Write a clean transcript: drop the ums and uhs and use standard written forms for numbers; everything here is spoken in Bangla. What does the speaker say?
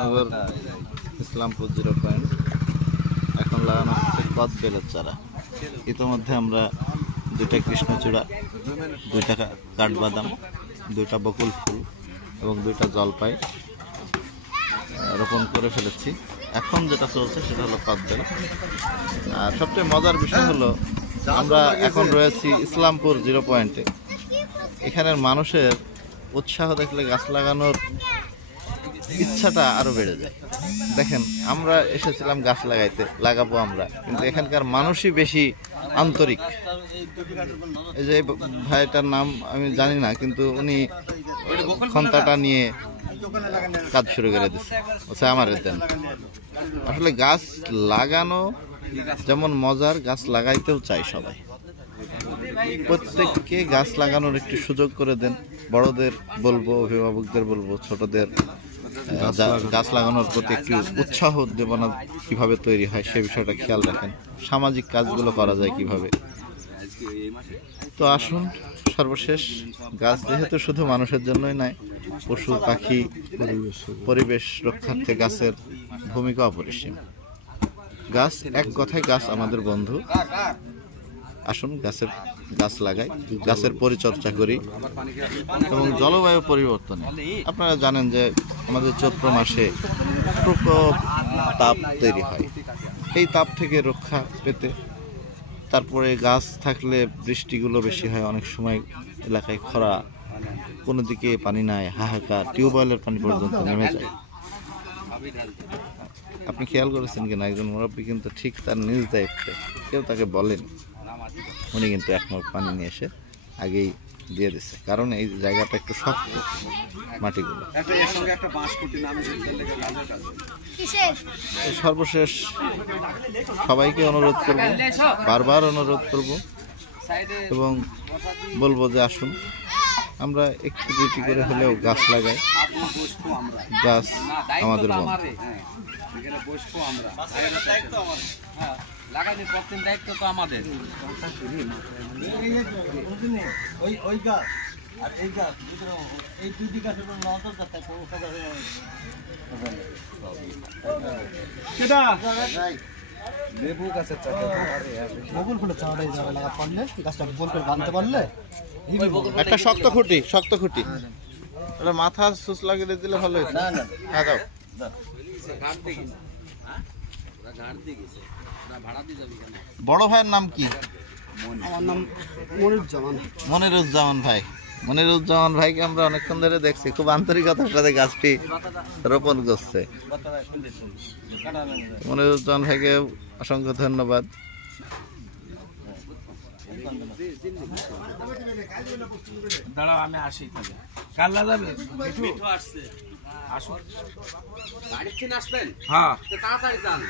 নগর ইসলামপুর 0 পয়েন্ট এখন লাগানো হচ্ছে কদবেলের চারা। ইতিমধ্যে আমরা 2টা কৃষ্ণচূড়া, 2টা কাঠবাদাম, 2টা বকুল ফুল এবং 2টা জলপাই রোপণ করে ফেলেছি। এখন যেটা চলছে সেটা হলো কদবেল। আর সবচেয়ে মজার বিষয় হলো আমরা এখন রয়েছি ইসলামপুর 0 পয়েন্টে। এখানের মানুষের উৎসাহ দেখলে গাছ লাগানোর ইচ্ছাটা আরো বেড়ে যায়। দেখেন, আমরা এসেছিলাম গাছ লাগাবো আমরা, কিন্তু এখানকার মানুষই বেশি আন্তরিক। এই যে ভাইটার নাম আমি জানি না, কিন্তু উনি ক্ষমতাটা নিয়ে কাজ শুরু করে দিচ্ছে, হচ্ছে আমার দেন। আসলে গাছ লাগানো যেমন মজার, গাছ লাগাইতেও চাই সবাই। প্রত্যেককে গাছ লাগানোর একটি সুযোগ করে দেন। বড়দের বলবো, অভিভাবকদের বলবো, ছোটদের গাছ লাগানোর প্রতি একটু উৎসাহ উদ্দীপনা কিভাবে তৈরি হয় সে বিষয়টা খেয়াল রাখেন। সামাজিক কাজগুলো করা যায় কিভাবে। তো আসুন, সর্বশেষ গাছ যেহেতু শুধু মানুষের জন্যই নয়, পশু পাখি পরিবেশ রক্ষার্থে গাছের ভূমিকা অপরিসীম। গাছ, এক কথায় গাছ আমাদের বন্ধু। আসুন গাছ লাগাই, গাছের পরিচর্যা করি। এবং জলবায়ু পরিবর্তনে আপনারা জানেন যে আমাদের চৈত্র মাসে প্রকোপ তাপ তৈরি হয়। এই তাপ থেকে রক্ষা পেতে তারপরে গাছ থাকলে বৃষ্টিগুলো বেশি হয়। অনেক সময় এলাকায় খরা, কোনো দিকে পানি নাই, হাহাকার, টিউবওয়েলের পানি পর্যন্ত নেমে যায়। আপনি খেয়াল করেছেন কিনা, একজন মুরব্বী কিন্তু ঠিক তার নিজ দায়িত্বে, কেউ তাকে বলেনি, উনি কিন্তু 1 মগ পানি নিয়ে এসে আগেই দিয়ে দিচ্ছে। কারণ এই জায়গাটা একটু শক্ত, মাটিগুলো। সর্বশেষ সবাইকে অনুরোধ করব, বারবার অনুরোধ করব এবং বলবো যে আসুন আমরা একটু দুটি করে হলেও গাছ লাগাই। গাছ আমাদের বন্ধু। দায়িত্ব তো আমাদের। লেবু গাছের বকুল ফুলের চারাটাই যাবে লাগা পারলে, গাছটা গোল করে বাঁধতে পারলে একটা শক্ত খুঁটি ওটা মাথা সুচ লাগিয়ে দিলে ভালো হতো। হ্যাঁ, দাও। বড় ভাইয়ের নাম কি? আমার নাম মনিরুজ্জামান। মনিরুজ্জামান ভাইকে আমরা অনেকক্ষণ ধরে দেখছি, খুব আন্তরিকতার সাথে গাছটি রোপণ করছে। মনিরুজ্জামান ভাইকে অসংখ্য ধন্যবাদ। দাঁড়াও, আমি আসি। কাল্লা যাবে, আসুন, বাড়ির থেকে আসবেন। হ্যাঁ, তাড়াতাড়ি যান।